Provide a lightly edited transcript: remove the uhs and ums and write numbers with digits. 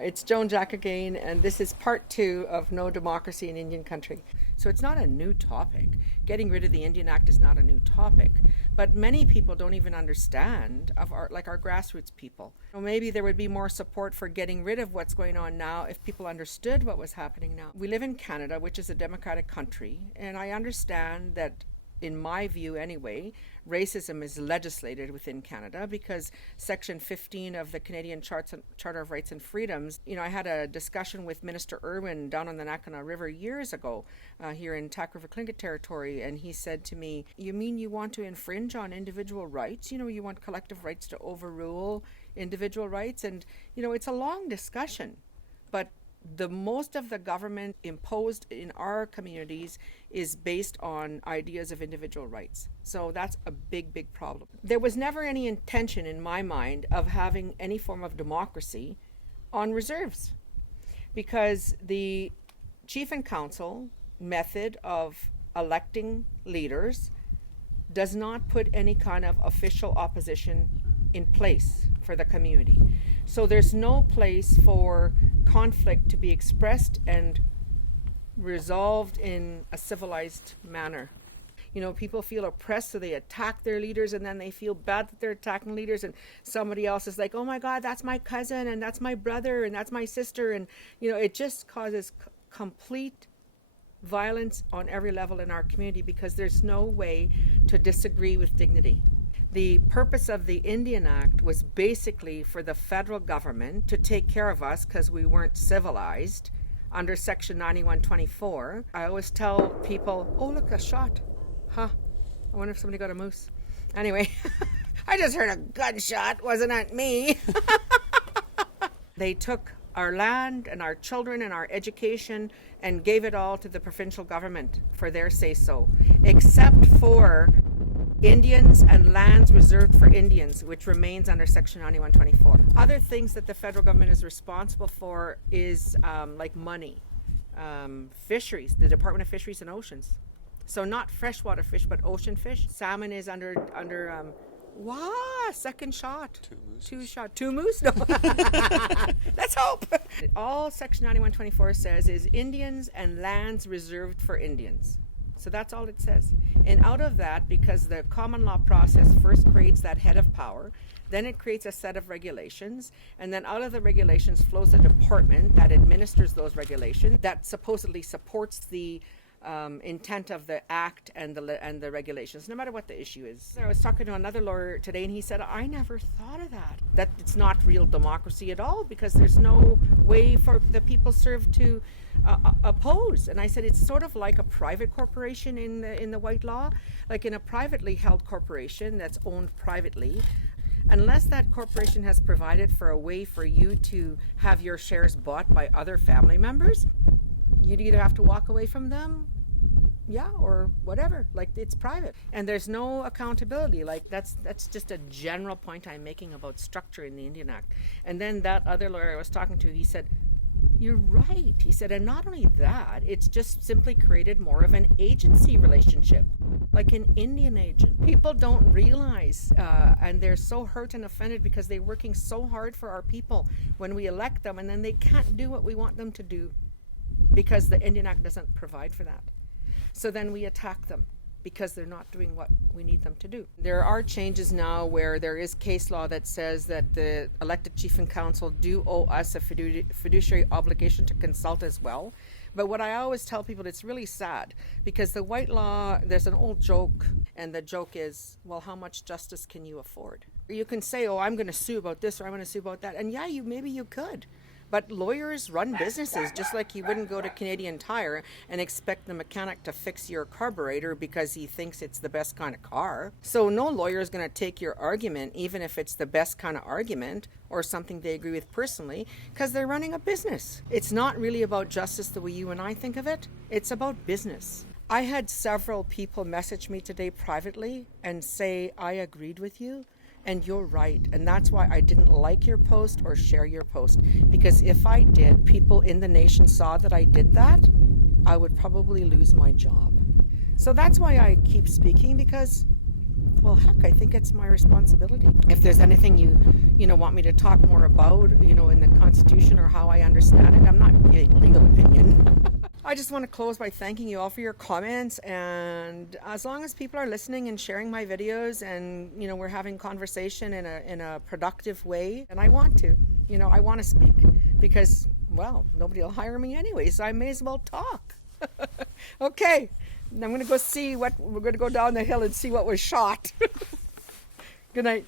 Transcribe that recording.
It's Joan Jack again, and this is part 2 of No Democracy in Indian Country. So it's not a new topic. Getting rid of the Indian Act is not a new topic, but many people don't even understand of our grassroots people. So maybe there would be more support for getting rid of what's going on now if people understood what was happening now. We live in Canada, which is a democratic country, and I understand that, in my view anyway, racism is legislated within Canada because Section 15 of the Canadian Charter of Rights and Freedoms, I had a discussion with Minister Irwin down on the Nakana River years ago here in Tack River Tlingit territory, and he said to me, "You mean you want to infringe on individual rights? You want collective rights to overrule individual rights?" And, it's a long discussion, but the most of the government imposed in our communities is based on ideas of individual rights. So that's a big, big problem. There was never any intention in my mind of having any form of democracy on reserves, because the chief and council method of electing leaders does not put any kind of official opposition in place for the community. So there's no place for conflict to be expressed and resolved in a civilized manner. People feel oppressed, so they attack their leaders, and then they feel bad that they're attacking leaders, and somebody else is like, "Oh my God, that's my cousin, and that's my brother, and that's my sister," and it just causes complete violence on every level in our community because there's no way to disagree with dignity. The purpose of the Indian Act was basically for the federal government to take care of us because we weren't civilized under Section 9124. I always tell people, "Oh, look, a shot. Huh. I wonder if somebody got a moose." Anyway, I just heard a gunshot. Wasn't it me? They took our land and our children and our education and gave it all to the provincial government for their say-so, except for Indians and lands reserved for Indians, which remains under Section 9124. Other things that the federal government is responsible for is like money, fisheries, the Department of Fisheries and Oceans. So not freshwater fish, but ocean fish. Salmon is under second shot. Two moose? No. Let's hope. All Section 9124 says is Indians and lands reserved for Indians. So that's all it says. And out of that, because the common law process first creates that head of power, then it creates a set of regulations, and then out of the regulations flows a department that administers those regulations, that supposedly supports the intent of the act and the regulations, no matter what the issue is. I was talking to another lawyer today, and he said, "I never thought of that it's not real democracy at all, because there's no way for the people served to oppose." And I said, it's sort of like a private corporation in the white law. Like in a privately held corporation that's owned privately, unless that corporation has provided for a way for you to have your shares bought by other family members, you'd either have to walk away from them, or whatever. Like, it's private, and there's no accountability. Like, that's just a general point I'm making about structure in the Indian Act. And then that other lawyer I was talking to, he said, "You're right." He said, "And not only that, it's just simply created more of an agency relationship, like an Indian agent." People don't realize, and they're so hurt and offended because they're working so hard for our people when we elect them, and then they can't do what we want them to do because the Indian Act doesn't provide for that. So then we attack them because they're not doing what we need them to do. There are changes now where there is case law that says that the elected chief and council do owe us a fiduciary obligation to consult as well. But what I always tell people, it's really sad, because the white law, there's an old joke, and the joke is, well, how much justice can you afford? You can say, "Oh, I'm going to sue about this, or I'm going to sue about that." And yeah, maybe you could. But lawyers run businesses, just like you wouldn't go to Canadian Tire and expect the mechanic to fix your carburetor because he thinks it's the best kind of car. So no lawyer is going to take your argument, even if it's the best kind of argument or something they agree with personally, because they're running a business. It's not really about justice the way you and I think of it. It's about business. I had several people message me today privately and say, "I agreed with you. And you're right." And that's why I didn't like your post or share your post. Because if I did, people in the nation saw that I did that, I would probably lose my job. So that's why I keep speaking, because well, heck, I think it's my responsibility. If there's anything you want me to talk more about, in the Constitution or how I understand it, I'm not giving legal opinion. I just want to close by thanking you all for your comments, and as long as people are listening and sharing my videos, and we're having conversation in a productive way, and I want to, I want to speak because, well, nobody will hire me anyway, so I may as well talk. Okay, I'm going to go see we're going to go down the hill and see what was shot. Good night.